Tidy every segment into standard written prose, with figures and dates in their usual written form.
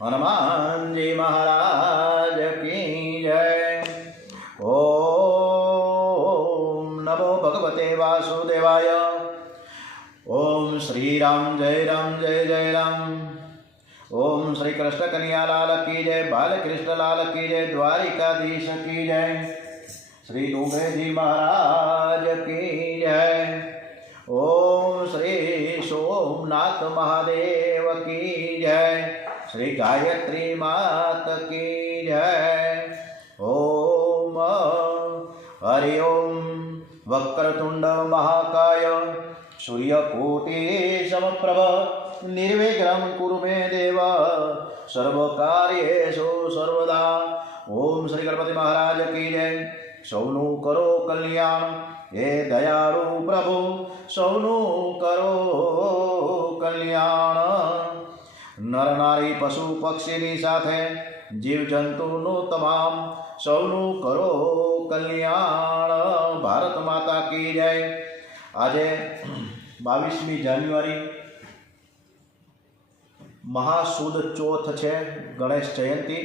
हनुमान जी महाराज की जय। ओम नमो भगवते वासुदेवाय। ओम श्री राम जय जय राम। ओम श्री कृष्ण कन्हैया लाल की जय, बालकृष्ण लाल की जय, द्वारिकाधीश की जय, श्री डूंगरे जी महाराज की जय। ओम श्री सोमनाथ महादेव की जय, श्री गायत्री मात की जय। ओम हरि ओम। वक्रतुंड महाकाय सूर्यकोटि समप्रभ निर्विघ्नं कुरु मे देव सर्वकार्येषु सर्वदा। ओम श्री गणपति महाराज की जय। सौनु करो कल्याण हे दयाळु प्रभु, सौनु करो कल्याण। नर नारी पशु पक्षीनी साथे जीव जंतुનું તમામ સૌનું કરો કલ્યાણ। ભારત માતા की जय। આજે 22મી જાન્યુઆરી महासुद चौथ है, गणेश जयंती,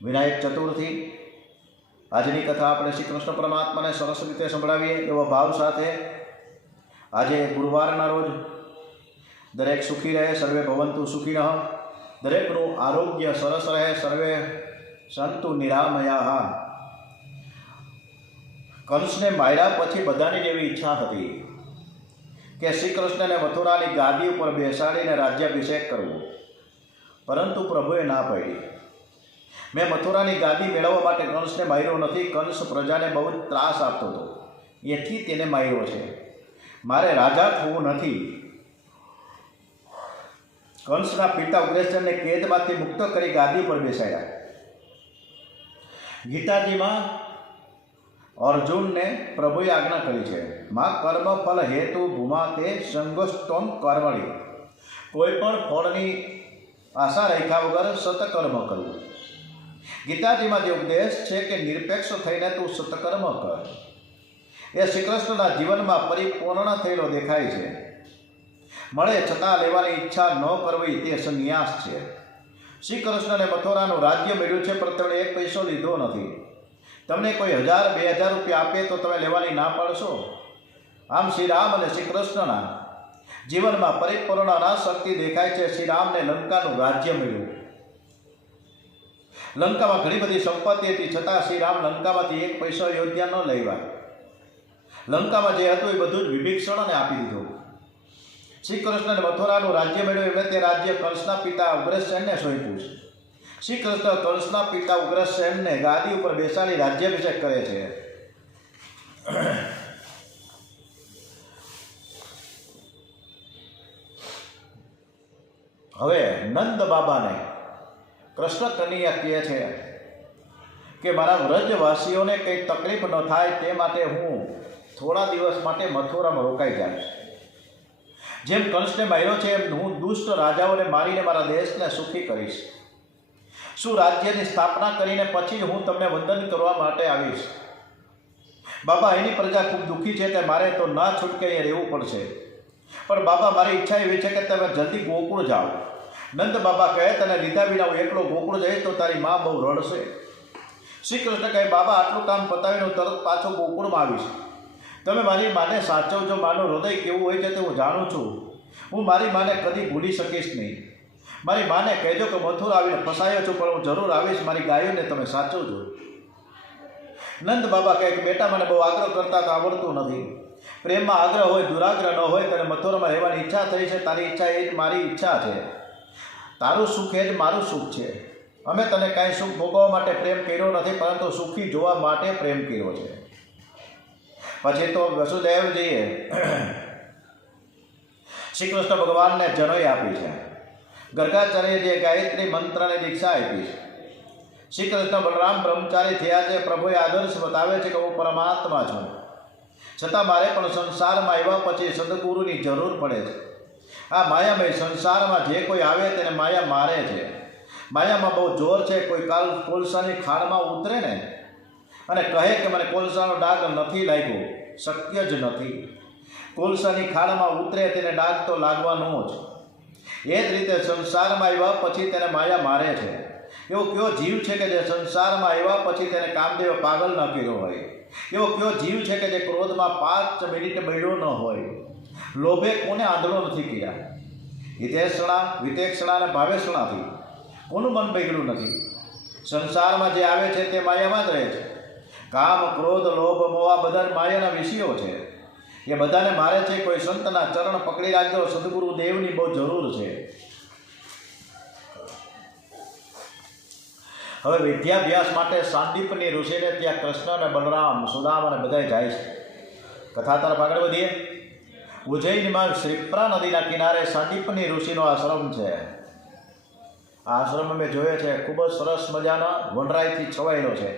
विनायक चतुर्थी। आजनी कथा अपने श्री कृष्ण परमात्मा ने सरस रीते संभळावीए एवा भाव साथे। आज गुरुवारना रोज दरेक सुखी रहे, सर्वे भवंतु सुखिनः। दरेकनु आरोग्य सरस रहे, सर्वे संतु निरामयाः। कंस ने मार्या पछी बधानी एवी इच्छा हती कि श्री कृष्ण ने मथुरा की गादी पर बेसाड़ीने राज्याभिषेक करवो, परंतु प्रभुए ना पाड़ी। मैं मथुरा की गादी मेळववा माटे कंस ने मार्यो नथी। कंस प्रजा ने बहुत त्रास आपतो हतो, एथी तेने मार्यो छे। मारे राजा थवुं नथी। कंसना पिता उग्रसेन ने कैदमांथी मुक्त करी गादी पर बेसाड्या। गीताजी में अर्जुन ने प्रभुए आज्ञा करी है, मां कर्म फल हेतु भूमाते संगोष्टोम कर्मणि। कोईपण फलनी आशा राख्या वगर सतकर्म करवुं। गीताजी में जो उपदेश है कि निरपेक्ष थईने तू सतकर्म कर, ए श्रीकृष्णना जीवन में परिपूर्ण थयेलो देखाय छे। मळे छतां लेवानी इच्छा न करवी ते संन्यास छे। श्रीकृष्ण ने मथुरानुं राज्य मेळव्युं छे, पर तेमणे एक पैसो लीधो नथी। तमने कोई 1000-2000 रुपया आपे तो तमे लेवानी ना पाड़शो? आम श्री राम और श्री कृष्णना जीवन में परिपूर्ण अनासक्ति देखाय छे। श्री राम ने लंकानुं राज्य मेळव्युं। लंका में घणी बधी संपत्ति हती, छतां श्री राम लंका में एक पैसो अयोध्या न लाव्या। लंका में जे हतुं ए बधुं ज विभीषणने आपी दीधुं। श्री कृष्ण ने मथुरानुं राज्य मेळव्युं एटले ते राज्य कंसना पिता उग्रसेनने सोंप्युं छे। श्री कृष्ण कंसना पिता उग्रसेन ने गादी पर बेसाड़ी राज्याभिषेक करे छे। हवे नंद बाबा ने कृष्ण कन्हैया कहे छे कि मारा व्रजवासीओ ने कई तकलीफ न थाय ते माटे हूँ थोड़ा दिवस माटे मथुरा में रोकाई जाईश। जेम कंस ने मार्यो छे एम हूँ दुष्ट राजाओने मारीने मारा देश ने सुखी करीश। शू राज्य की स्थापना करीने पछी हूँ तमने वंदन करवा माटे आवीश। बाबा एनी प्रजा खूब दुखी है ते मारे तो ना छूटके अहीं रहेवुं पड़शे। पण बाबा मारी इच्छा एवी छे कि तमे जल्दी गोकुळ जाओ। नंद बाबा कहे तने लीधा विना हूँ एकलो गोकुळ जईश तो तारी मां बहु रड़शे। श्री कृष्ण कहे बाबा आटलुं काम पतावीने हूँ तरत पाछो गोकुळमां आवीश। तमे मारी माने साचवजो। मानुं हृदय केवुं होय छे ते हूँ जाणुं छुं। हूँ मारी माने कदी भूली सकीश नहीं। मारी माने कहेजो कि मथुरा आवीने फसायो छुं पण हूँ जरूर आवीश। मारी गायोने तमे साचवजो। नंद बाबा कहे कि बेटा मने बहु आग्रह करता तो आवड़तुं नथी। प्रेम में आग्रह होय दुराग्रह न होय। तने मथुरा में रहेवानी इच्छा थई छे। तारी इच्छा ए ज मारी इच्छा छे। तारुं सुख ए ज मारुं सुख छे। अमे तने कांई सुख भोगववा माटे प्रेम कर्यो नथी, परंतु सुखी जोवा माटे प्रेम कर्यो छे। पछी तो वसुदेवजीए श्री कृष्ण भगवान ने जनोई आपी छे। गर्गाचार्यजीए गायत्री मंत्र ने दीक्षा आपी छे। श्री कृष्ण बलराम ब्रह्मचारी थया छे। प्रभुए आदर्श बतावे छे कि हूँ परमात्मा छुं, छतां मारे पण संसारमां आव्या पछी सद्गुरुनी जरूर पड़े छे। आ मायामय संसारमां जे कोई आवे तेने माया मारे छे। मायामां बहु जोर छे। कोई काल कोळसानी खाड़मां उतरे ने अने कहे कि मने कोळसानो डाग नथी लाग्यो, शक्य ज नथी। कोळसानी खाड़मां उतरे तेने डाग तो लागवानो ज। એ જ રીતે સંસારમાં આવ્યા પછી તેને માયા મારે છે. એવો કયો જીવ છે કે જે સંસારમાં આવ્યા પછી તેને કામદેવ પાગલ ન કર્યો હોય? એવો કયો જીવ છે કે જે ક્રોધમાં 5 મિનિટ બળ્યો ન હોય? લોભે કોને આંધળો નથી કર્યા? હિતેક્ષણા વિતેક્ષણા અને ભાવેક્ષણાથી કોનું મન બગડ્યું નથી? સંસારમાં જે આવે છે તે માયામાં જ રહે છે. કામ ક્રોધ લોભ મોહ આ બધા માયાના વિષયો છે. એ બધાને મારે છે. કોઈ સંતના ચરણ પકડી રાખજો. સદગુરુ દેવની બહુ જરૂર છે. હવે વિદ્યાભ્યાસ માટે સાંદીપની ઋષિને ત્યાં કૃષ્ણ અને બલરામ સુદામ અને બધા જાય છે. કથા તરફ આગળ વધીએ. ઉજ્જૈનમાં શ્રીપ્રા નદીના કિનારે સાંદીપની ઋષિનો આશ્રમ છે. આ આશ્રમ અમે જોયો છે. ખૂબ જ સરસ મજાનો વનરાઈથી છવાયેલો છે.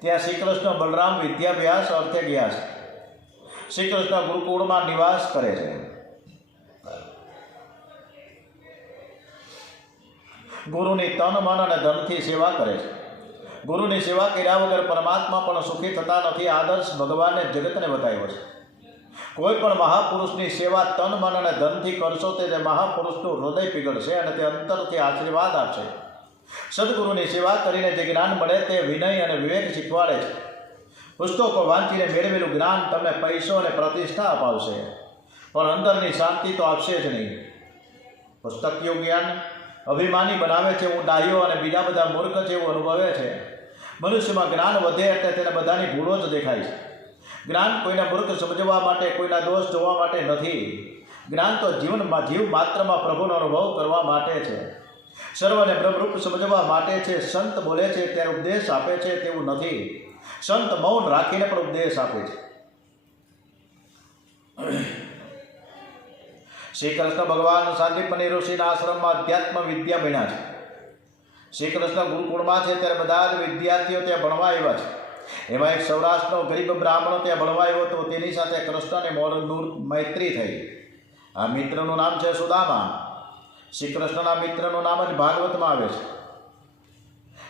ત્યાં શ્રી કૃષ્ણ બલરામ વિદ્યાભ્યાસ અર્થે ગયા છે. શ્રી કૃષ્ણ ગુરુકુળમાં નિવાસ કરે છે. ગુરુની તન મન અને ધનથી સેવા કરે છે. ગુરુની સેવા કર્યા વગર પરમાત્મા પણ સુખી થતા નથી. આદર્શ ભગવાને જગતને બતાવ્યો છે. કોઈ પણ મહાપુરુષની સેવા તન મન અને ધનથી કરશો તે મહાપુરુષનું હૃદય પીગળશે અને તે અંતરથી આશીર્વાદ આપશે. સદગુરુની સેવા કરીને જે જ્ઞાન મળે તે વિનય અને વિવેક શીખવાડે છે. પુસ્તકો વાંચીને મેળવેલું જ્ઞાન તમને પૈસો અને પ્રતિષ્ઠા અપાવશે, પણ અંદરની શાંતિ તો આપશે જ નહીં. પુસ્તકીય જ્ઞાન અભિમાની બનાવે છે. હું ડાહ્યો અને બીજા બધા મૂર્ખ છે એવું અનુભવે છે. મનુષ્યમાં જ્ઞાન વધે એટલે તેને બધાની ભૂલો જ દેખાય છે. જ્ઞાન કોઈના મૂર્ખ સમજવા માટે, કોઈના દોષ જોવા માટે નથી. જ્ઞાન તો જીવ માત્રમાં પ્રભુનો અનુભવ કરવા માટે છે. સર્વને બ્રહ્મરૂપ સમજવા માટે છે. સંત બોલે છે ત્યારે ઉપદેશ આપે છે તેવું નથી. સંત મૌન રાખીને પણ ઉપદેશ આપે છે. શ્રી કૃષ્ણ ભગવાન સાંદીપની ઋષિના આશ્રમમાં અધ્યાત્મ વિદ્યા ભણ્યા છે. શ્રી કૃષ્ણ ગુરુકુળમાં છે ત્યારે બધા જ વિદ્યાર્થીઓ ત્યાં ભણવા આવ્યા છે. એમાં એક સૌરાષ્ટ્રનો ગરીબ બ્રાહ્મણો ત્યાં ભણવા આવ્યો હતો. તેની સાથે કૃષ્ણને મૈત્રી થઈ. આ મિત્રનું નામ છે સુદામા. શ્રી કૃષ્ણના મિત્રનું નામ જ ભાગવતમાં આવે છે.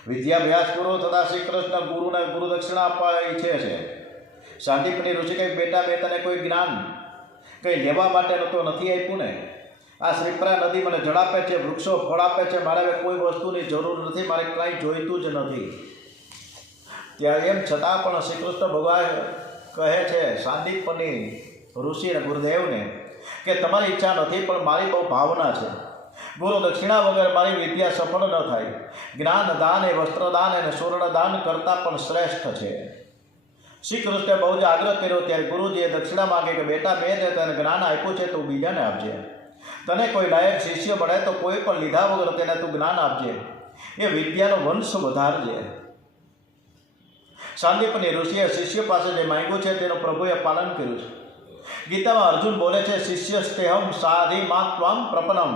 વિદ્યાભ્યાસ પૂરો થતાં શ્રી કૃષ્ણ ગુરુને ગુરુદક્ષિણા આપવા ઈચ્છે છે. સાંદીપની ઋષિ કંઈ બેટા મેં તને કોઈ જ્ઞાન કંઈ લેવા માટે તો નથી આપ્યું ને? આ શ્રીપ્રા નદી મને જળ આપે છે, વૃક્ષો ફળ આપે છે. મારે હવે કોઈ વસ્તુની જરૂર નથી. મારે કાંઈ જોઈતું જ નથી. ત્યાં એમ છતાં પણ શ્રી કૃષ્ણ ભગવાન કહે છે સાંદીપની ઋષિ અને ગુરુદેવને કે તમારી ઈચ્છા નથી, પણ મારી બહુ ભાવના છે. ગુરુ દક્ષિણા વગર મારી વિદ્યા સફળ ન થાય. જ્ઞાન દાન એ વસ્ત્રદાન અને સુવર્ણદાન કરતાં પણ શ્રેષ્ઠ છે. શ્રી કૃષ્ણે બહુ જ આગ્રહ કર્યો. ત્યારે ગુરુજીએ દક્ષિણા માગે કે બેટા મેં જે તને જ્ઞાન આપ્યું છે તું બીજાને આપજે. તને કોઈ લાયક શિષ્ય મળે તો કોઈ પણ લીધા વગર તેને તું જ્ઞાન આપજે. એ વિદ્યાનો વંશ વધારજે. સાંદીપની ઋષિએ શિષ્ય પાસે જે માંગ્યું છે તેનું પ્રભુએ પાલન કર્યું છે. ગીતામાં અર્જુન બોલે છે શિષ્યસ્તેહમ સાધિ માત્વામ પ્રપનમ.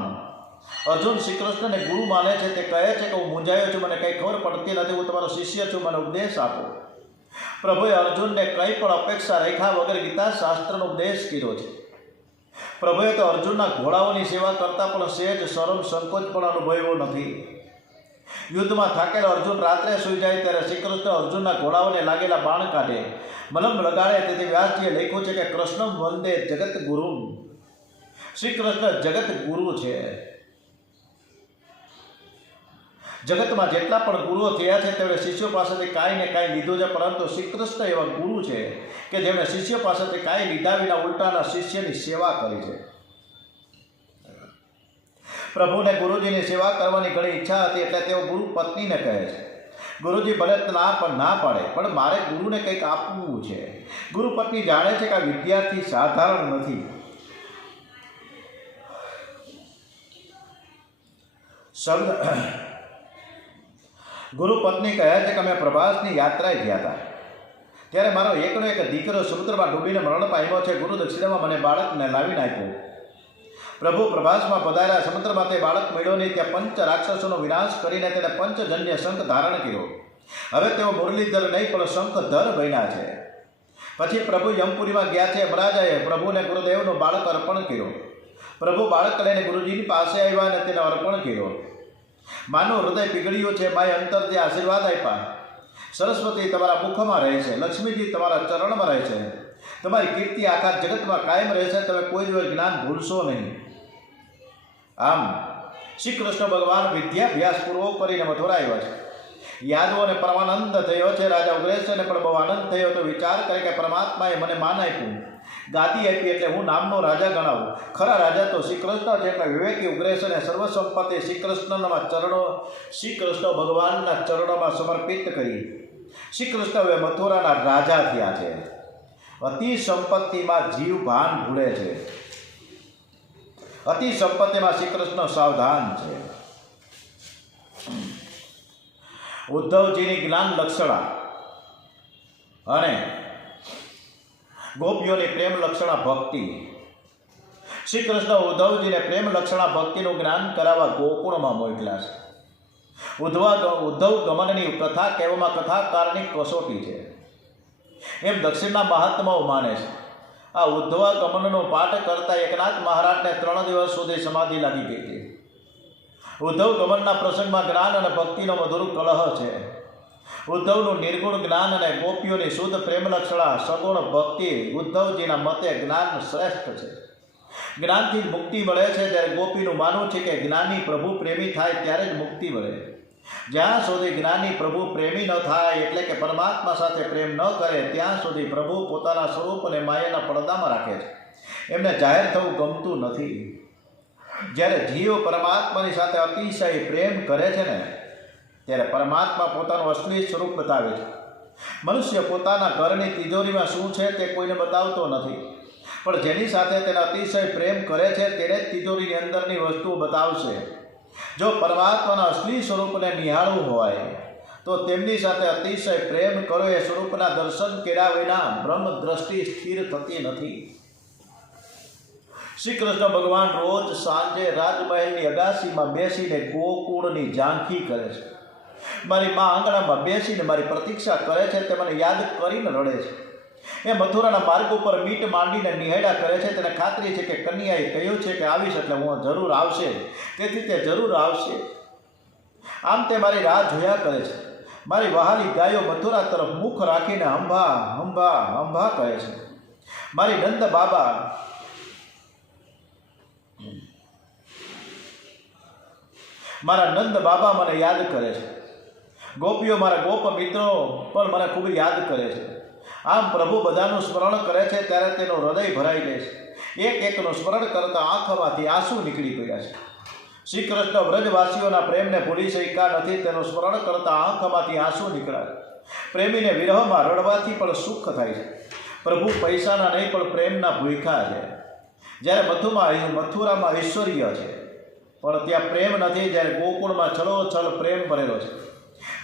અર્જુન શ્રી કૃષ્ણને ગુરુ માને છે. તે કહે છે કે હું મૂંઝાયો છું, મને કંઈ ખબર પડતી નથી, હું તમારો શિષ્ય છું, મને ઉપદેશ આપો. પ્રભુએ અર્જુનને કંઈ પણ અપેક્ષા રેખા વગર ગીતા શાસ્ત્રનો ઉપદેશ કર્યો છે. પ્રભુએ તો અર્જુનના ઘોડાઓની સેવા કરતાં પણ સહેજ શરમ સંકોચ પણ અનુભવ્યો નથી. યુદ્ધમાં થાકેલો અર્જુન રાત્રે સૂઈ જાય ત્યારે શ્રી કૃષ્ણ અર્જુનના ઘોડાઓને લાગેલા બાણ કાઢે, મલમ લગાડે. તેથી વ્યાસજીએ લખ્યું છે કે કૃષ્ણ વંદે જગત ગુરુ. શ્રી કૃષ્ણ જગત ગુરુ છે. જગતમાં જેટલા પણ ગુરુઓ થયા છે તેમણે શિષ્યો પાસેથી કાંઈ ને કાંઈ લીધું છે, પરંતુ શ્રી કૃષ્ણ એવા ગુરુ છે કે જેમણે શિષ્ય પાસેથી કાંઈ લીધા વિના ઉલટાના શિષ્યની સેવા કરી છે. પ્રભુને ગુરુજીની સેવા કરવાની ઘણી ઈચ્છા હતી એટલે તેઓ ગુરુ પત્નીને કહે છે ગુરુજી ભલે ના પાડે, પણ મારે ગુરુને કંઈક આપવું છે. ગુરુ પત્ની જાણે છે કે આ વિદ્યાર્થી સાધારણ નથી. ગુરુ પત્ની કહે છે કે અમે પ્રભાસની યાત્રાએ ગયા હતા ત્યારે મારો એકનો એક દીકરો સમુદ્રમાં ડૂબીને મરણ પામ્યો છે. ગુરુ દક્ષિણામાં મને બાળકને લાવીને આપ્યું. પ્રભુ પ્રભાસમાં પધાર્યા. સમુદ્રમાં તે બાળક મળ્યો નહીં. ત્યાં પંચ રાક્ષસોનો વિનાશ કરીને તેને પંચજન્ય શંખ ધારણ કર્યો. હવે તેઓ મુરલીધર નહીં પણ શંખધર બન્યા છે. પછી પ્રભુ યમપુરીમાં ગયા છે. મહારાજાએ પ્રભુને ગુરુદેવનો બાળક અર્પણ કર્યો. પ્રભુ બાળક લઈને ગુરુજીની પાસે આવ્યા અને તેને અર્પણ કર્યો. માનું હૃદય પીગળ્યું છે. માએ અંતરથી આશીર્વાદ આપ્યા. સરસ્વતી તમારા મુખમાં રહે છે. લક્ષ્મીજી તમારા ચરણમાં રહે છે. તમારી કીર્તિ આખા જગતમાં કાયમ રહે છે. તમે કોઈ દિવસ જ્ઞાન ભૂલશો નહીં. આમ શ્રી કૃષ્ણ ભગવાન વિદ્યાભ્યાસ પૂરો કરીને મથુરા આવ્યા છે. યાદવોને પરમાનંદ થયો છે. રાજા ઉગ્રેસને પણ બહુ આનંદ થયો તો વિચાર કરે કે પરમાત્માએ મને માન આપ્યું, ગાદી આપી એટલે હું નામનો રાજા ગણાવું. ખરા રાજા તો શ્રી કૃષ્ણ છે. એટલે વિવેકી ઉગ્રેસને સર્વ સંપત્તિ શ્રી કૃષ્ણ ભગવાનના ચરણોમાં સમર્પિત કરી શ્રી કૃષ્ણ હવે મથુરાના રાજા થયા છે. અતિ સંપત્તિમાં જીવ ભાન ભૂલે છે. અતિ સંપત્તિમાં શ્રી કૃષ્ણ સાવધાન છે. ઉદ્ધવજીની જ્ઞાન લક્ષણા અને ગોપીઓની પ્રેમ લક્ષણા ભક્તિ. શ્રી કૃષ્ણ ઉદ્ધવજીને પ્રેમ લક્ષણા ભક્તિનું જ્ઞાન કરાવવા ગોકુળમાં મોકલ્યા છે. ઉદ્ધવ ગમનની કથા કહેવામાં કથાકારની કસોટી છે એમ દક્ષિણના મહાત્માઓ માને છે. આ ઉદ્ધવ ગમનનો પાઠ કરતા એકનાથ મહારાજને 3 દિવસ સુધી સમાધિ લાગી ગઈ હતી. ઉદ્ધવ ગમનના પ્રસંગમાં જ્ઞાન અને ભક્તિનો મધુર કલહ છે. ઉદ્ધવનું નિર્ગુણ જ્ઞાન અને ગોપીઓની શુદ્ધ પ્રેમ લક્ષણા સગુણ ભક્તિ. ઉદ્ધવજીના મતે જ્ઞાન શ્રેષ્ઠ છે. જ્ઞાનથી જ મુક્તિ મળે છે. જ્યારે ગોપીનું માનવું છે કે જ્ઞાની પ્રભુ પ્રેમી થાય ત્યારે જ મુક્તિ મળે. જ્યાં સુધી જ્ઞાની પ્રભુ પ્રેમી ન થાય એટલે કે પરમાત્મા સાથે પ્રેમ ન કરે ત્યાં સુધી પ્રભુ પોતાના સ્વરૂપ અને માયાના પડદામાં રાખે છે. એમને જાહેર થવું ગમતું નથી. જ્યારે જીવ પરમાત્માની સાથે અતિશય પ્રેમ કરે છે ને ત્યારે પરમાત્મા પોતાનું અસલી સ્વરૂપ બતાવે છે. મનુષ્ય પોતાના ઘરની તિજોરીમાં શું છે તે કોઈને બતાવતો નથી, પણ જેની સાથે તેને અતિશય પ્રેમ કરે છે તેને જ તિજોરીની અંદરની વસ્તુઓ બતાવશે. જો પરમાત્માના અસલી સ્વરૂપને નિહાળવું હોય તો તેમની સાથે અતિશય પ્રેમ કરો. એ સ્વરૂપના દર્શન કર્યા વિના બ્રહ્મ દ્રષ્ટિ સ્થિર થતી નથી. શ્રી કૃષ્ણ ભગવાન રોજ સાંજે રાજમહેલની અગાસીમાં બેસીને ગોકુળની ઝાંખી કરે છે. મારી મા આંગણામાં બેસીને મારી પ્રતીક્ષા કરે છે. તે મને યાદ કરીને રડે છે. એ મથુરાના માર્ગ ઉપર મીટ માંડીને નિહાળ્યા કરે છે. તેને ખાતરી છે કે કન્યાએ કહ્યું છે કે આવીશ એટલે હું જરૂર આવશે, તેથી તે જરૂર આવશે. આમ તે મારી રાહ જોયા કરે છે. મારી વહાલી ગાયો મથુરા તરફ મુખ રાખીને હંભા હંભા હંભા કહે છે. મારી નંદ બાબા મારા નંદ બાબા મને યાદ કરે છે. ગોપીઓ મારા ગોપ મિત્રો પણ મને ખૂબ યાદ કરે છે. આમ પ્રભુ બધાનું સ્મરણ કરે છે ત્યારે તેનું હૃદય ભરાઈ જાય છે. એક એકનું સ્મરણ કરતા આંખમાંથી આંસુ નીકળી ગયા છે. શ્રી કૃષ્ણ વ્રજવાસીઓના પ્રેમને ભૂલી શક્યા નથી. તેનું સ્મરણ કરતા આંખમાંથી આંસુ નીકળ્યા. પ્રેમીને વિરહમાં રડવાથી પણ સુખ થાય છે. પ્રભુ પૈસાના નહીં પણ પ્રેમના ભૂખ્યા છે. જ્યારે મથુરામાં ઐશ્વર્ય છે પણ ત્યાં પ્રેમ નથી. જ્યારે ગોકુળમાં છલોછલ પ્રેમ ભરેલો છે.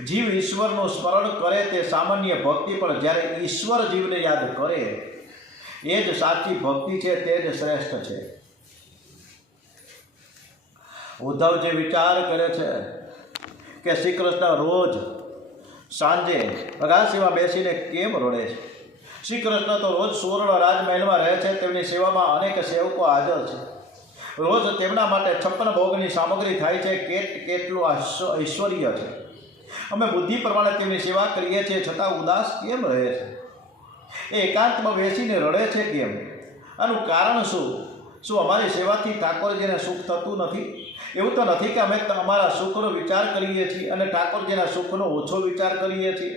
જીવ ઈશ્વરનું સ્મરણ કરે તે સામાન્ય ભક્તિ, પણ જ્યારે ઈશ્વર જીવને યાદ કરે એ જ સાચી ભક્તિ છે, તે જ શ્રેષ્ઠ છે. ઉદ્ધવજી વિચાર કરે છે કે શ્રી કૃષ્ણ રોજ સાંજે અગાસીમાં બેસીને કેમ રડે છે. શ્રી કૃષ્ણ તો રોજ સુવર્ણ રાજમહેલમાં રહે છે. તેમની સેવામાં અનેક સેવકો હાજર છે. રોજ તેમના માટે 56 ભોગની સામગ્રી થાય છે. કેટલું ઐશ્વર્ય છે. અમે બુદ્ધિ પ્રમાણે તેમની સેવા કરીએ છીએ છતાં ઉદાસ કેમ રહે છે? એ એકાંતમાં બેસીને રડે છે કેમ? આનું કારણ શું? શું અમારી સેવાથી ઠાકોરજીને સુખ થતું નથી? એવું તો નથી કે અમે અમારા સુખનો વિચાર કરીએ છીએ અને ઠાકોરજીના સુખનો ઓછો વિચાર કરીએ છીએ.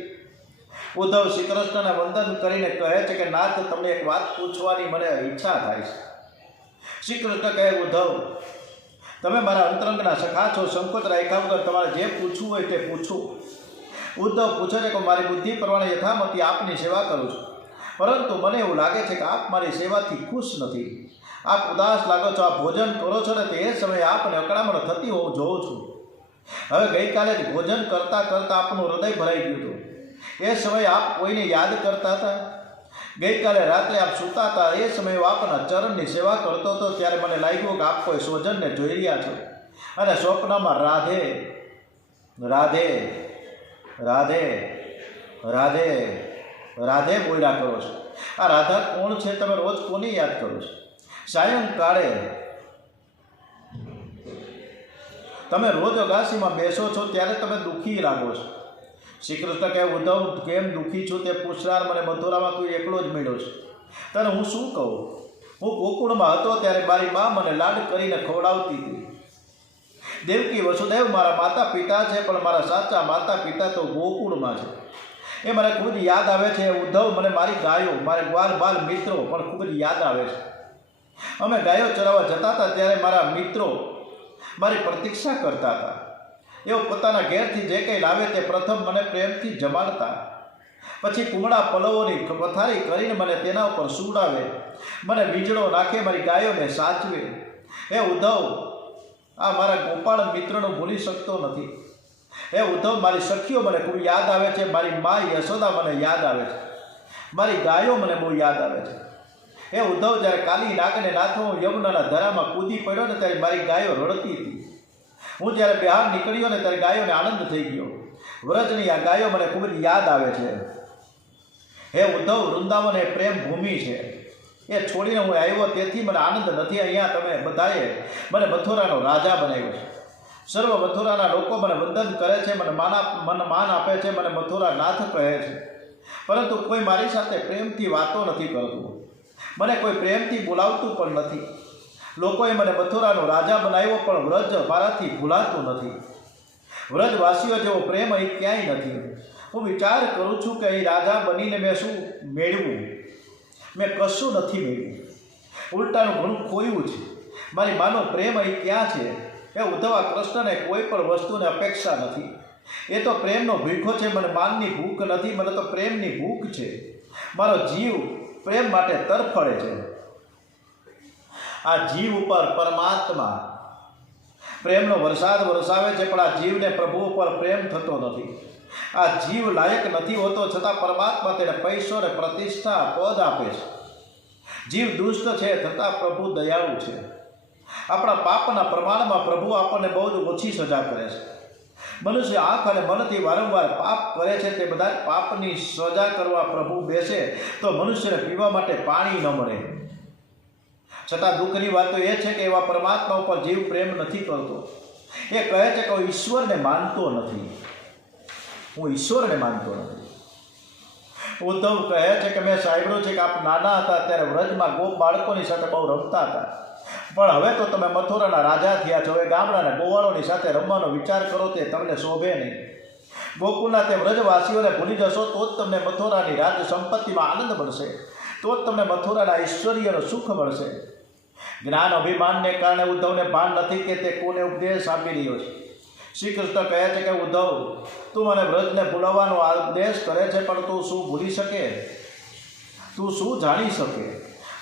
ઉદ્ધવ શ્રી કૃષ્ણને વંદન કરીને કહે છે કે નાથ, તમને એક વાત પૂછવાની મને ઈચ્છા થાય છે. શ્રી કૃષ્ણ કહે, ઉદ્ધવ, તમે મારા અંતરંગના સખા છો. સંકોચ રાખ્યા વગર તમારે જે પૂછવું હોય તે પૂછો. ઉદ્ધવ પૂછે છે કે મારી બુદ્ધિ પ્રમાણે યથામતી આપની સેવા કરું છું, પરંતુ મને એવું લાગે છે કે આપ મારી સેવાથી ખુશ નથી. આપ ઉદાસ લાગો છો. આપ ભોજન કરો છો ને તે સમયે આપને અકળામણ થતી હું જોઉં છું. હવે ગઈકાલે જ ભોજન કરતાં કરતાં આપનું હૃદય ભરાઈ ગયું હતું. એ સમયે આપ કોઈને યાદ કરતા હતા. ગઈકાલે રાત્રે આપ સૂતા હતા. એ સમયે આપના ચરણની સેવા કરતો હતો. ત્યારે મને લાગ્યું કે આપ કોઈ સ્વજનને જોઈ રહ્યા છો અને સ્વપ્નમાં રાધે રાધે રાધે રાધે રાધે બોલ્યા કરો છો. આ રાધા કોણ છે? તમે રોજ કોની યાદ કરો છો? સાયંકાળે તમે રોજ અગાસીમાં બેસો છો ત્યારે તમે દુઃખી લાગો છો. શ્રી કૃષ્ણ કહે, ઉદ્ધવ, કેમ દુઃખી છું તે પૂછનાર મને મથુરામાં તું એકલો જ મળ્યો છે. તને હું શું કહું? હું ગોકુળમાં હતો ત્યારે મારી મા મને લાડ કરીને ખવડાવતી હતી. દેવકી વસુદેવ મારા માતા પિતા છે, પણ મારા સાચા માતા પિતા તો ગોકુળમાં છે. એ મને ખૂબ જ યાદ આવે છે. ઉદ્ધવ, મને મારી ગાયો, મારે ગ્વાલ બાલ મિત્રો પણ ખૂબ જ યાદ આવે છે. અમે ગાયો ચરાવવા જતા હતા ત્યારે મારા મિત્રો મારી પ્રતીક્ષા કરતા હતા. એઓ પોતાના ઘેરથી જે કંઈ લાવે તે પ્રથમ મને પ્રેમથી જમાડતા, પછી કુમળા પલવોની પથારી કરીને મને તેના ઉપર સુવડાવે, મને વીજળો નાખે, મારી ગાયોને સાચવે. હે ઉદ્ધવ, આ મારા ગોપાળ મિત્રનો ભૂલી શકતો નથી. હે ઉદ્ધવ, મારી સખીઓ મને ખૂબ યાદ આવે છે. મારી મા યશોદા મને યાદ આવે છે. મારી ગાયો મને બહુ યાદ આવે છે. હે ઉદ્ધવ, જ્યારે કાલી નાગને નાથો હું યમુનાના ધરામાં કૂદી પડ્યો ને ત્યારે મારી ગાયો રડતી હતી. હું જ્યારે બહાર નીકળ્યો ને ત્યારે ગાયોને આનંદ થઈ ગયો. વ્રજની આ ગાયો મને ખૂબ જ યાદ આવે છે. હે ઉદ્ધવ, વૃંદાવન એ પ્રેમ ભૂમિ છે. એ છોડીને હું આવ્યો તેથી મને આનંદ નથી. અહીંયા તમે બધાએ મને મથુરાનો રાજા બનાવ્યો છે. સર્વ મથુરાના લોકો મને વંદન કરે છે, મને માન આપે છે, મને મથુરા નાથ કહે છે. પરંતુ કોઈ મારી સાથે પ્રેમથી વાતો નથી કરતું, મને કોઈ પ્રેમથી બોલાવતું પણ નથી. લોકોએ મને મથુરાનો રાજા બનાવ્યો, પણ વ્રજ મારાથી ભૂલાતું નથી. વ્રજવાસીઓ જેવો પ્રેમ અહીં ક્યાંય નથી. હું વિચાર કરું છું કે અહીં રાજા બનીને મેં શું મેળવ્યું? મેં કશું નથી મેળવ્યું, ઉલટાનું ઘણું ખોયું છે. મારી માનો પ્રેમ અહીં ક્યાં છે? એ ઉદ્ધવ, કૃષ્ણને કોઈ પણ વસ્તુને અપેક્ષા નથી. એ તો પ્રેમનો ભૂખો છે. મને માનની ભૂખ નથી, મને તો પ્રેમની ભૂખ છે. મારો જીવ પ્રેમ માટે તરફડે છે. આ જીવ ઉપર પરમાત્મા પ્રેમનો વરસાદ વરસાવે છે, પણ આ જીવને પ્રભુ ઉપર પ્રેમ થતો નથી. આ જીવ લાયક નથી હોતો, છતાં પરમાત્મા તેને પૈસો અને પ્રતિષ્ઠા પદ આપે છે. જીવ દુષ્ટ છે, છતાં પ્રભુ દયાળુ છે. આપણા પાપના પ્રમાણમાં પ્રભુ આપણને બહુ જ ઓછી સજા કરે છે. મનુષ્ય આંખ અને મનથી વારંવાર પાપ કરે છે. તે બધા પાપની સજા કરવા પ્રભુ બેસે તો મનુષ્યને પીવા માટે પાણી ન મળે. છતાં દુઃખની વાત તો એ છે કે એવા પરમાત્મા ઉપર જીવ પ્રેમ નથી કરતો. એ કહે છે કે હું ઈશ્વરને માનતો નથી, હું ઈશ્વરને માનતો નથી. ઉદ્ધવ કહે છે કે મેં સાંભળ્યું છે કે આપ નાના હતા ત્યારે વ્રજમાં ગોપ બાળકોની સાથે બહુ રમતા હતા, પણ હવે તો તમે મથુરાના રાજા થયા છો. હવે ગામડાના ગોવાળોની સાથે રમવાનો વિચાર કરો તે તમને શોભે નહીં. ગોકુળના તે વ્રજવાસીઓને ભૂલી જશો તો જ તમને મથુરાની રાજ સંપત્તિમાં આનંદ મળશે, તો જ તમને મથુરાના ઐશ્વર્યનું સુખ મળશે. જ્ઞાન અભિમાનને કારણે ઉદ્ધવને ભાન નથી કે તે કોને ઉપદેશ આપી રહ્યો છે. શ્રી કૃષ્ણ કહે છે કે ઉદ્ધવ, તું મને વ્રજને ભૂલવાનો ઉપદેશ કરે છે, પણ તું શું ભૂલી શકે? તું શું જાણી શકે?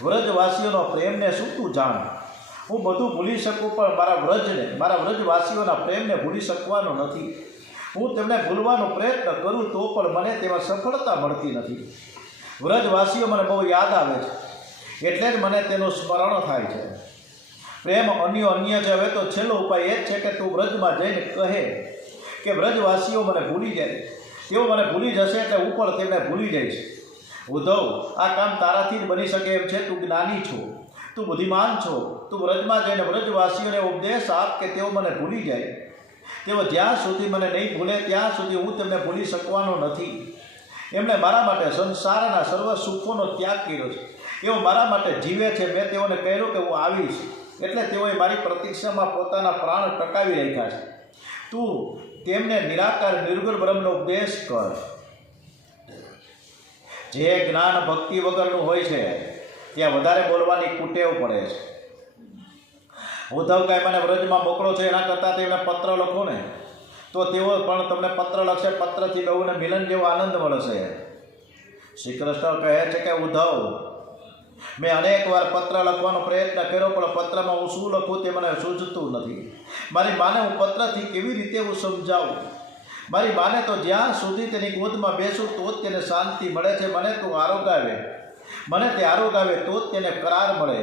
વ્રજવાસીઓનો પ્રેમને શું તું જાણ? હું બધું ભૂલી શકું, પણ મારા વ્રજવાસીઓના પ્રેમને ભૂલી શકવાનો નથી. હું તેમને ભૂલવાનો પ્રયત્ન કરું તો પણ મને તેમાં સફળતા મળતી નથી. વ્રજવાસીઓ મને બહુ યાદ આવે છે, એટલે જ મને તેનું સ્મરણ થાય છે. પ્રેમ અન્ય છે. હવે તો છેલ્લો ઉપાય એ જ છે કે તું વ્રજમાં જઈને કહે કે વ્રજવાસીઓ મને ભૂલી જાય. તેઓ મને ભૂલી જશે એટલે ઉપર તેમને ભૂલી જઈશ. ઉદ્ધવ, આ કામ તારાથી જ બની શકે એમ છે. તું જ્ઞાની છો, તું બુદ્ધિમાન છો. તું વ્રજમાં જઈને વ્રજવાસીઓને ઉપદેશ આપ કે તેઓ મને ભૂલી જાય. તેઓ જ્યાં સુધી મને નહીં ભૂલે ત્યાં સુધી હું તેમને ભૂલી શકવાનો નથી. એમણે મારા માટે સંસારના સર્વ સુખોનો ત્યાગ કર્યો છે. એઓ મારા માટે જીવે છે. મેં તેઓને કહ્યું કે હું આવીશ, એટલે તેઓએ મારી પ્રતીક્ષામાં પોતાના પ્રાણ ટકાવી રાખ્યા છે. તું તેમને નિરાકાર નિર્ગુણ બ્રહ્મનો ઉપદેશ કર. જે જ્ઞાન ભક્તિ વગરનું હોય છે ત્યાં વધારે બોલવાની કુટેવ પડે છે. ઉદ્ધવ કાંઈ મને વ્રજમાં મોકલો છે, એના કરતાં તેમને પત્ર લખો ને, તો તેઓ પણ તમને પત્ર લખશે. પત્રથી બહુને મિલન જેવો આનંદ મળશે. શ્રી કૃષ્ણ કહે છે કે ઉદ્ધવ, મેં અનેક વાર પત્ર લખવાનો પ્રયત્ન કર્યો, પણ પત્રમાં હું શું લખું તે મને સૂઝતું નથી. મારી માને હું પત્રથી કેવી રીતે હું સમજાવું? મારી માને તો જ્યાં સુધી તેની ગોદમાં બેસું તો જ તેને શાંતિ મળે છે. મને તે આરોગાવે તો જ તેને કરાર મળે.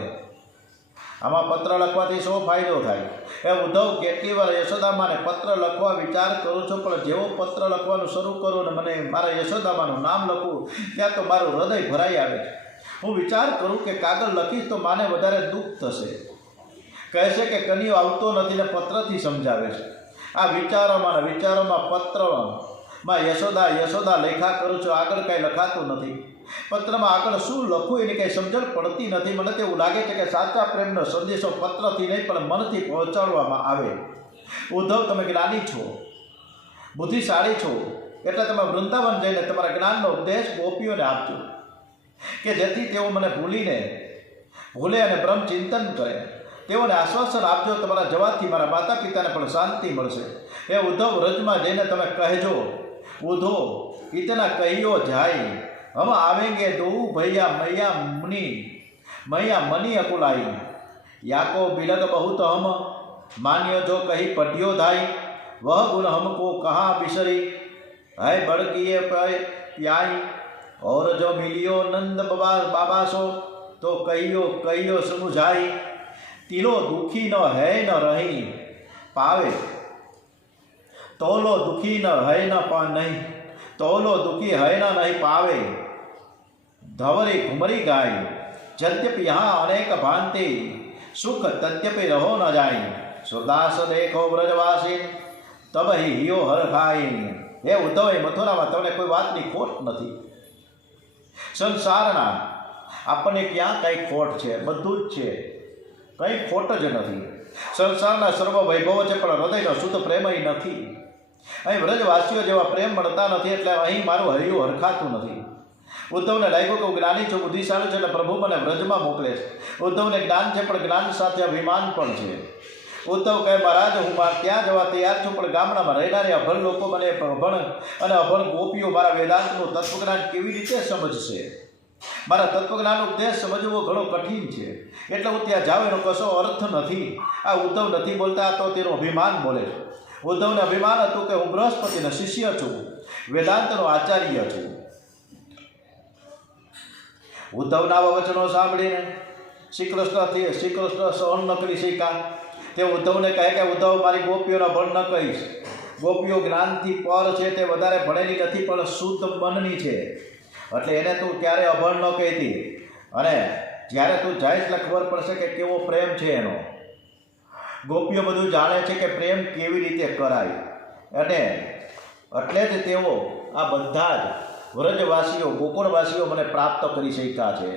આમાં પત્ર લખવાથી શો ફાયદો થાય? એ ઉદ્ધવ, કેટલી વાર યશોદામાને પત્ર લખવા વિચાર કરું છું, પણ જેવો પત્ર લખવાનું શરૂ કરું ને મને મારા યશોદામાનું નામ લખું ત્યાં તો મારું હૃદય ભરાઈ આવે છે. હું વિચાર કરું કે કાગળ લખીશ તો માને વધારે દુઃખ થશે. કહે છે કે કનિયો આવતો નથી ને પત્રથી સમજાવે છે. આ વિચારોમાં પત્રમાં યશોદા લેખા કરું છું. આગળ કાંઈ લખાતું નથી. પત્રમાં આગળ શું લખું એની કંઈ સમજણ પડતી નથી. મને તેવું લાગે છે કે સાચા પ્રેમનો સંદેશો પત્રથી નહીં પણ મનથી પહોંચાડવામાં આવે. ઉદ્ધવ, તમે જ્ઞાની છો, બુદ્ધિશાળી છો, એટલે તમે વૃંદાવન જઈને તમારા જ્ઞાનનો ઉપદેશ ગોપીઓને આપજો, કે જેથી તેઓ મને ભૂલે અને બ્રહ્મ ચિંતન કરે. તેઓને આશ્વાસન આપજો, તમારા જવાથી મારા માતા પિતાને પણ શાંતિ મળશે. એ ઉદ્ધવ, વ્રજમાં જઈને તમે કહેજો, ઉદ્ધો ઇતના કહીયો જાય, હમ આવેંગે દો ભૈયા મૈયા મની અકુलाई, याको बिलग बहुत हम मान्य जो कही पढ़ियो धाई, वह गुण हमको कहाँ बिसरी, है बड़किए प्याई, और जो मिलियो नंद बाबा सो, तो कहियो समझाई, तिलो दुखी न है न रही पावे, तोलो दुखी न है न नहीं, तोलो दुखी है न नहीं पावे, धवरी घुमरी गाय, यद्यपि यहाँ अनेक भांति सुख तद्यपि रहो न जाए, सुदास देखो ब्रजवासी तब ही हियो हर खाई. हे ઉદ્ધવ, મથુરામાં તમને કોઈ વાતની ખોટ નથી. સંસારના આપણને ક્યાં કંઈ ખોટ છે? બધું જ છે, કંઈ ખોટ જ નથી. સંસારના સર્વ વૈભવો છે, પણ હૃદયનો શુદ્ધ પ્રેમ અહીં નથી. અહીં વ્રજવાસીઓ જેવા પ્રેમ મળતા નથી, એટલે અહીં મારું હૈયું હરખાતું નથી. ઉદ્ધવને લાગ્યું કે હું જ્ઞાની છું, બુદ્ધિશાળી છું, એટલે પ્રભુ મને વ્રજમાં મોકલે છે. ઉદ્ધવને જ્ઞાન છે, પણ જ્ઞાન સાથે અભિમાન પણ છે. ઉદ્ધવ કહે, મહારાજ, હું ત્યાં જવા તૈયાર છું, પણ ગામડામાં રહેનારી અભણ લોકો મને અભણ અને અભણ ગોપીઓ મારા વેદાંતનું તત્વજ્ઞાન કેવી રીતે સમજશે? મારા તત્વજ્ઞાનનો ઉપદેશ સમજવો ઘણો કઠિન છે, એટલે હું ત્યાં જાઉં એનો કશો અર્થ નથી. આ ઉદ્ધવ નથી બોલતા, તો તેનું અભિમાન બોલે છે. ઉદ્ધવને અભિમાન હતું કે હું બૃહસ્પતિનો શિષ્ય છું, વેદાંતનો આચાર્ય છું. ઉદ્ધવના વચનો સાંભળીને શ્રી કૃષ્ણ સહન ન કરી શક્યા. તે ઉદ્ધવને કહે કે ઉદ્ધવ, મારી ગોપીઓના ભણ ન કહીશ. ગોપીઓ જ્ઞાનથી પર છે, તે વધારે ભણેલી નથી, પણ શુદ્ધ મનની છે, એટલે એને તું ક્યારે અભણ ન કહેતી. અને જ્યારે તું જઈશ એટલે ખબર પડશે કે કેવો પ્રેમ છે એનો. ગોપીઓ બધું જાણે છે કે પ્રેમ કેવી રીતે કરાય, અને એટલે જ તેઓ આ બધા જ વ્રજવાસીઓ, ગોકુળવાસીઓ મને પ્રાપ્ત કરી શક્યા છે.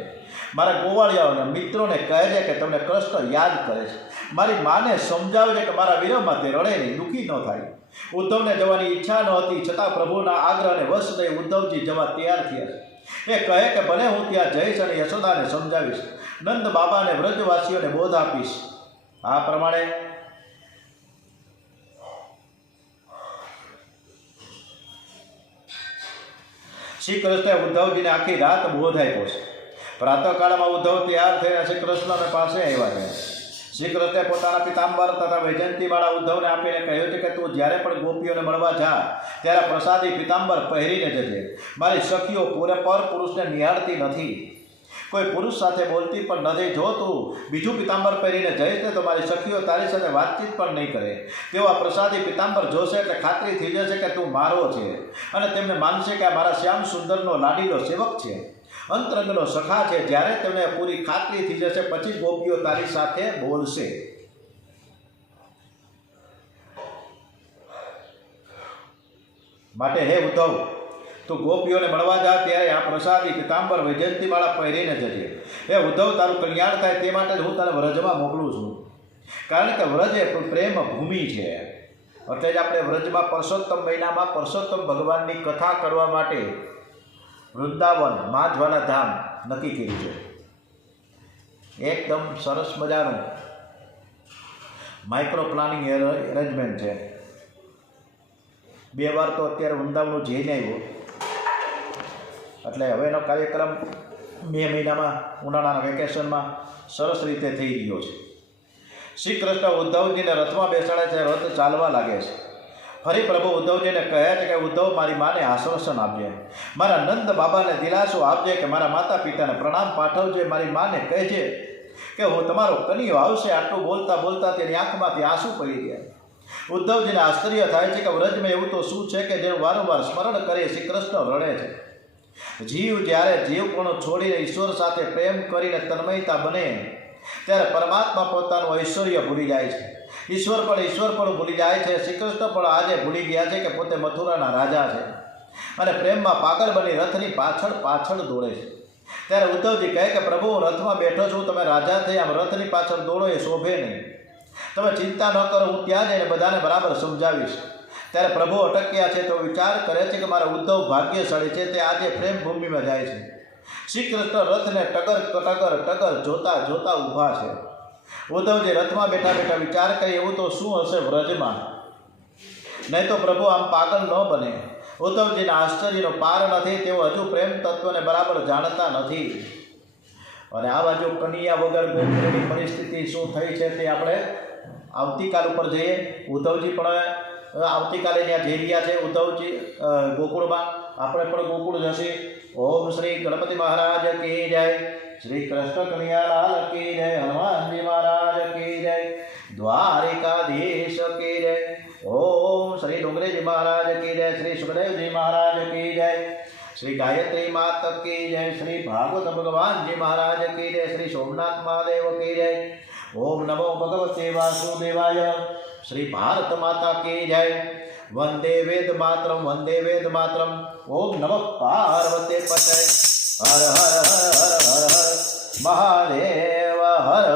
મારા ગોવાળિયાઓને મિત્રોને કહે છે કે તમને કૃષ્ણ યાદ કરે છે. મારી માને સમજાવે છે કે મારા વિરહમાં તે રડે નહીં, દુઃખી ન થાય. ઉદ્ધવને જવાની ઈચ્છા ન હતી, છતાં પ્રભુના આગ્રહને વશ થઈ ઉદ્ધવજી જવા તૈયાર થયા છે. એ કહે કે ભલે હું ત્યાં જઈશ અને યશોદાને સમજાવીશ, નંદ બાબાને વ્રજવાસીઓને બોધ આપીશ. આ પ્રમાણે શ્રી કૃષ્ણે ઉદ્ધવજીને આખી રાત બોધ આપ્યો છે. પ્રાતઃકાળમાં ઉદ્ધવ તૈયાર થઈને શ્રી કૃષ્ણને પાસે આવ્યા છે. શ્રી કૃષ્ણે પોતાના પિતાંબર તથા વૈજયંતીવાળા ઉદ્ધવને આપીને કહ્યું છે કે તું જ્યારે પણ ગોપીઓને મળવા જા, ત્યારે પ્રસાદી પિતાંબર પહેરીને જજે. મારી સખીઓ પર પુરુષને નિહાળતી નથી, કોઈ પુરુષ સાથે બોલતી પણ નથી. જો તું બીજું પિતાંબર પહેરીને જઈશ ને તો મારી સખીઓ તારી સાથે વાતચીત પણ નહીં કરે. તેઓ આ પ્રસાદી પિતાંબર જોશે એટલે ખાતરી થઈ જશે કે તું મારો છે, અને તેમને માનશે કે આ મારા શ્યામ સુંદરનો લાડીલો સેવક છે, અંતરંગનો સખા છે. જ્યારે તેમને પૂરી ખાતરી થઈ જશે પછી ગોપીઓ તારી સાથે બોલશે. માટે હે ઉદ્ધવ, તું ગોપીઓને મળવા જા ત્યારે આ પ્રસાદી પિતાંબર વૈજયંતીવાળા પહેરીને જજે. હે ઉદ્ધવ, તારું કલ્યાણ થાય તે માટે હું તને વ્રજમાં મોકલું છું, કારણ કે વ્રજ એ પ્રેમ ભૂમિ છે. એટલે જ આપણે વ્રજમાં પરસોત્તમ મહિનામાં પરસોત્તમ ભગવાનની કથા કરવા માટે વૃંદાવન માધવાના ધામ નક્કી કર્યું છે. એકદમ સરસ મજાનું માઇક્રો પ્લાનિંગ એરેન્જમેન્ટ છે. 2 વાર તો અત્યારે વૃંદાવન જઈને આવ્યો, એટલે હવેનો કાર્યક્રમ મે મહિનામાં ઉનાળાના વેકેશનમાં સરસ રીતે થઈ રહ્યો છે. શ્રી કૃષ્ણ ઉદ્ધવજીને રથમાં બેસાડે છે, રથ ચાલવા લાગે છે. ફરી પ્રભુ ઉદ્ધવજીને કહે છે કે ઉદ્ધવ, મારી માને આશ્વાસન આપજે, મારા નંદ બાબાને દિલાસો આપજે, કે મારા માતા પિતાને પ્રણામ પાઠવજે. મારી માને કહેજે કે હું તમારો કનિયો આવશે. આટલું બોલતા બોલતા તેની આંખમાંથી આંસુ પડી ગયા. ઉદ્ધવજીને આશ્ચર્ય થાય છે કે વ્રજમાં એવું તો શું છે કે જેનું વારંવાર સ્મરણ કરે શ્રી કૃષ્ણ રડે છે. જીવ જ્યારે જીવપણું છોડીને ઈશ્વર સાથે પ્રેમ કરીને તન્મયતા બને ત્યારે પરમાત્મા પોતાનું ઐશ્વર્ય ભૂલી જાય છે. ઈશ્વર પણ ભૂલી જાય છે. શ્રી કૃષ્ણ પણ આજે ભૂલી ગયા છે કે પોતે મથુરાના રાજા છે, અને પ્રેમમાં પાગલ બની રથની પાછળ પાછળ દોડે છે. ત્યારે ઉદ્ધવજી કહે કે પ્રભુ, હું રથમાં બેઠો છું, તમે રાજા થઈ આમ રથની પાછળ દોડો એ શોભે નહીં. તમે ચિંતા ન કરો, હું ત્યાં જઈને બધાને બરાબર સમજાવીશ. ત્યારે પ્રભુ અટક્યા છે તો વિચાર કરે છે કે મારા ઉદ્ધવ ભાગ્યશાળી છે, તે આજે પ્રેમ ભૂમિમાં જાય છે. શ્રી કૃષ્ણ રથને ટગર ટગર ટગર જોતા જોતા ઊભા છે. ઉદ્ધવજી રથમાં બેઠા બેઠા વિચાર કરે, એવું તો શું હશે વ્રજમાં, નહીં તો પ્રભુ આમ પાગલ ન બને. ઉદ્ધવજીના આશ્ચર્યનો પાર નથી, તેઓ હજુ પ્રેમ તત્વને બરાબર જાણતા નથી. અને આ બાજુ કન્યા વગર ગોકુળની પરિસ્થિતિ શું થઈ છે તે આપણે આવતીકાલ ઉપર જઈએ. ઉદ્ધવજી પણ આવતીકાલે ત્યાં જઈ રહ્યા છે. ઉદ્ધવજી ગોકુળમાં, આપણે પણ ગોકુળ જશે. ઓમ શ્રી ગણપતિ મહારાજ કી જય, શ્રી કૃષ્ણ કનૈયાલાલ કી જય, હનુમાનજી મહારાજ કી જય, દ્વારિકાધીશ કી જય. ઓમ શ્રી ડુંગરેજી મહારાજ કી જય, શ્રી સુખદેવજી મહારાજ કી જય, શ્રી ગાયત્રી માત કી જય, શ્રી ભાગવત ભગવાનજી મહારાજ કી જય, શ્રી સોમનાથ મહાદેવ કી જય. ઓમ નમો ભગવતે વાસુદેવાય, શ્રી ભારત માતા કી જય. વંદે વેદ માતરમ, વંદે વેદ માતરમ. ઓમ નમઃ પાર્વતે પતય. હર હર હર હર હર હર મહાદેવ હર